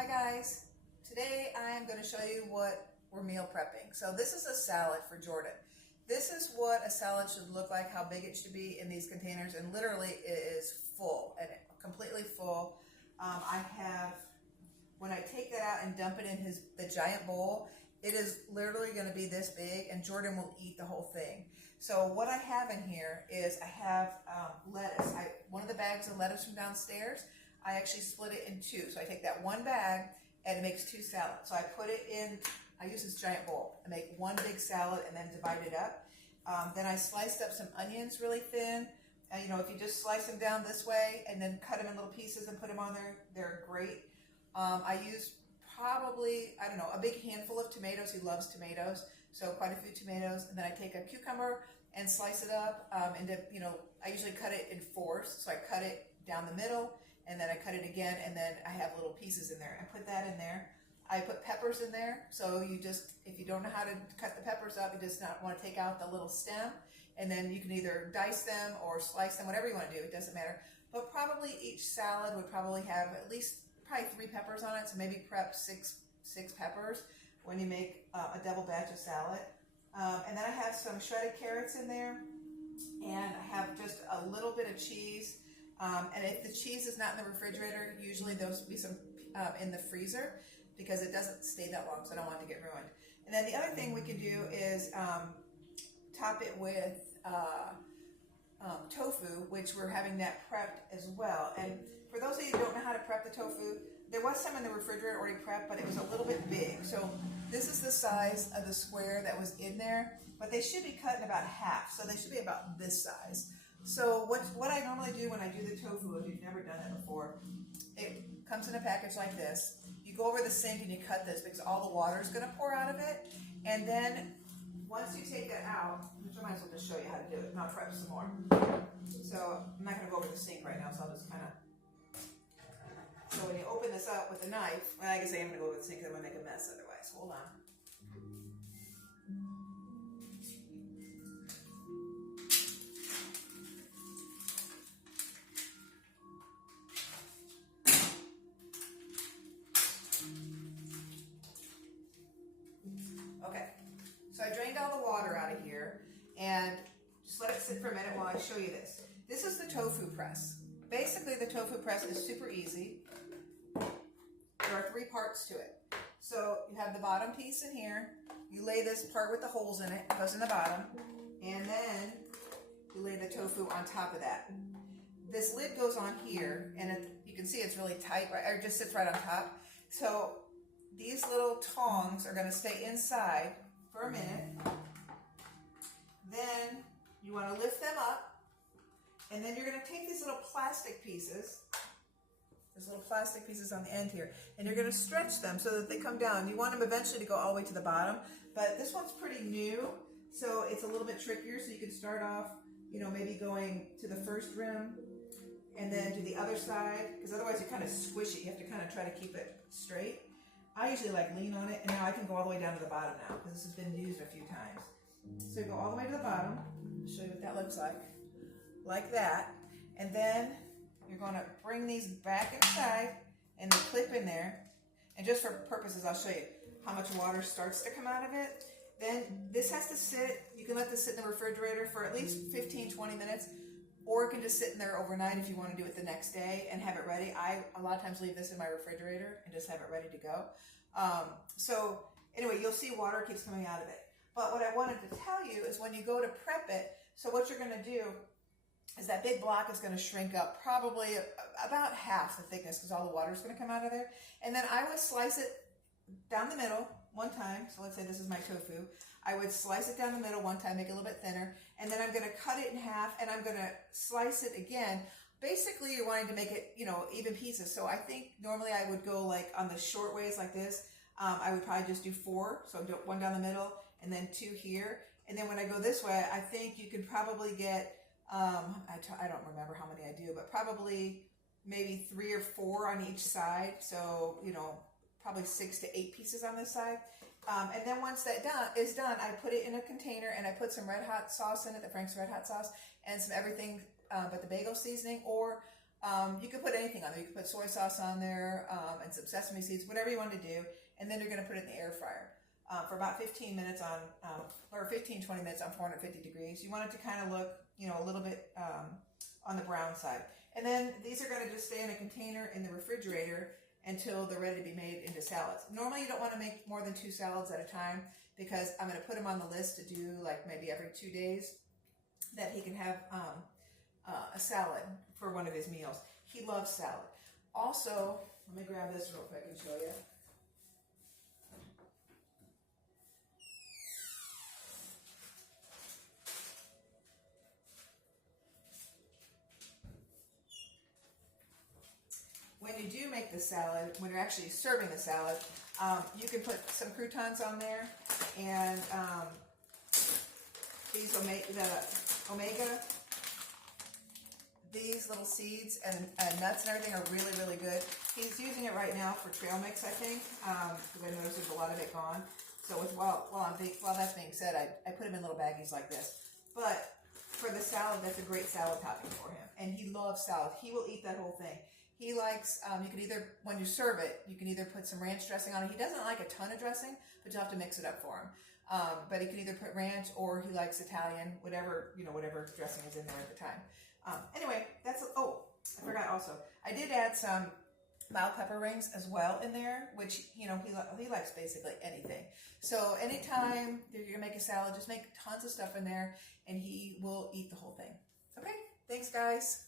Hi guys, today I am going to show you what we're meal prepping. So this is a salad for Jordan. This is what a salad should look like, how big it should be in these containers, and literally it is full and completely full. When I take that out and dump it in the giant bowl, it is literally going to be this big and Jordan will eat the whole thing. So what I have in here is I have lettuce. One of the bags of lettuce from downstairs, I actually split it in two. So I take that one bag and it makes two salads. So I put it in, I use this giant bowl. I make one big salad and then divide it up. Then I sliced up some onions really thin. If you just slice them down this way and then cut them in little pieces and put them on there, they're great. I use probably, a big handful of tomatoes. He loves tomatoes. So quite a few tomatoes. And then I take a cucumber and slice it up into, I usually cut it in fours. So I cut it down the middle and then I cut it again and then I have little pieces in there. I put that in there. I put peppers in there. So if you don't know how to cut the peppers up, you just want to take out the little stem and then you can either dice them or slice them, whatever you want to do. It doesn't matter. But probably each salad would probably have at least probably 3 peppers on it. So maybe prep six peppers when you make a double batch of salad. And then I have some shredded carrots in there and I have just a little bit of cheese. And if the cheese is not in the refrigerator, usually those will be some in the freezer because it doesn't stay that long, so I don't want it to get ruined. And then the other thing we can do is top it with tofu, which we're having that prepped as well. And for those of you who don't know how to prep the tofu, there was some in the refrigerator already prepped, but it was a little bit big. So this is the size of the square that was in there, but they should be cut in about half. So they should be about this size. So what I normally do when I do the tofu, if you've never done it before, it comes in a package like this. You go over the sink and you cut this because all the water is going to pour out of it. And then once you take that out, which I might as well just show you how to do it, and I'll prep some more. So I'm not going to go over the sink right now, so I'll just kind of. So when you open this up with a knife, well, I guess I am going to go over the sink because I'm going to make a mess otherwise. Hold on. Okay, so I drained all the water out of here and just let it sit for a minute while I show you this. This is the tofu press. Basically, the tofu press is super easy. There are 3 parts to it. So you have the bottom piece in here. You lay this part with the holes in it, it goes in the bottom, and then you lay the tofu on top of that. This lid goes on here, and you can see it's really tight, right? Or it just sits right on top. So these little tongs are going to stay inside for a minute. Then you want to lift them up, and then you're going to take these little plastic pieces. There's little plastic pieces on the end here, and you're going to stretch them so that they come down. You want them eventually to go all the way to the bottom, but this one's pretty new, so it's a little bit trickier. So you can start off, maybe going to the first rim and then to the other side, because otherwise you kind of squish it. You have to kind of try to keep it straight. I usually lean on it, and now I can go all the way down to the bottom now because this has been used a few times. So you go all the way to the bottom. I'll show you what that looks like that, and then you're going to bring these back inside and they clip in there. And just for purposes, I'll show you how much water starts to come out of it. Then this has to sit, you can let this sit in the refrigerator for at least 15-20 minutes, or it can just sit in there overnight if you want to do it the next day and have it ready. I a lot of times leave this in my refrigerator and just have it ready to go. So anyway, you'll see water keeps coming out of it. But what I wanted to tell you is when you go to prep it, so what you're going to do is that big block is going to shrink up probably about half the thickness because all the water is going to come out of there. And then I would slice it down the middle one time. So let's say this is my tofu. I would slice it down the middle one time, make it a little bit thinner. And then I'm going to cut it in half and I'm going to slice it again. Basically, you're wanting to make it, even pieces. So I think normally I would go like on the short ways like this. I would probably just do 4. So do 1 down the middle and then 2 here. And then when I go this way, I think you could probably get I don't remember how many I do, but probably maybe 3 or 4 on each side. So, probably 6 to 8 pieces on this side. And then once that is done, I put it in a container and I put some Red Hot sauce in it, the Frank's Red Hot sauce, and some everything but the bagel seasoning, or You could put anything on there. You could put soy sauce on there and some sesame seeds, whatever you want to do. And then you're going to put it in the air fryer for about 15 minutes on, or 15, 20 minutes on 450 degrees. You want it to kind of look, you know, a little bit on the brown side. And then these are going to just stay in a container in the refrigerator until they're ready to be made into salads. Normally you don't want to make more than 2 salads at a time because I'm going to put him on the list to do like maybe every 2 days that he can have a salad for one of his meals. He loves salad. Also, let me grab this real quick and show you. When you do make the salad, when you're actually serving the salad, you can put some croutons on there, and these omega, these little seeds and nuts and everything are really, really good. He's using it right now for trail mix, I think, because I noticed there's a lot of it gone. So while that's being said, I put him in little baggies like this. But for the salad, that's a great salad topping for him, and he loves salad. He will eat that whole thing. He likes, you can either, when you serve it, you can either put some ranch dressing on it. He doesn't like a ton of dressing, but you'll have to mix it up for him. But he can either put ranch or he likes Italian, whatever dressing is in there at the time. Anyway, oh, I forgot also. I did add some mild pepper rings as well in there, which, he likes basically anything. So anytime you're going to make a salad, just make tons of stuff in there and he will eat the whole thing. Okay, thanks guys.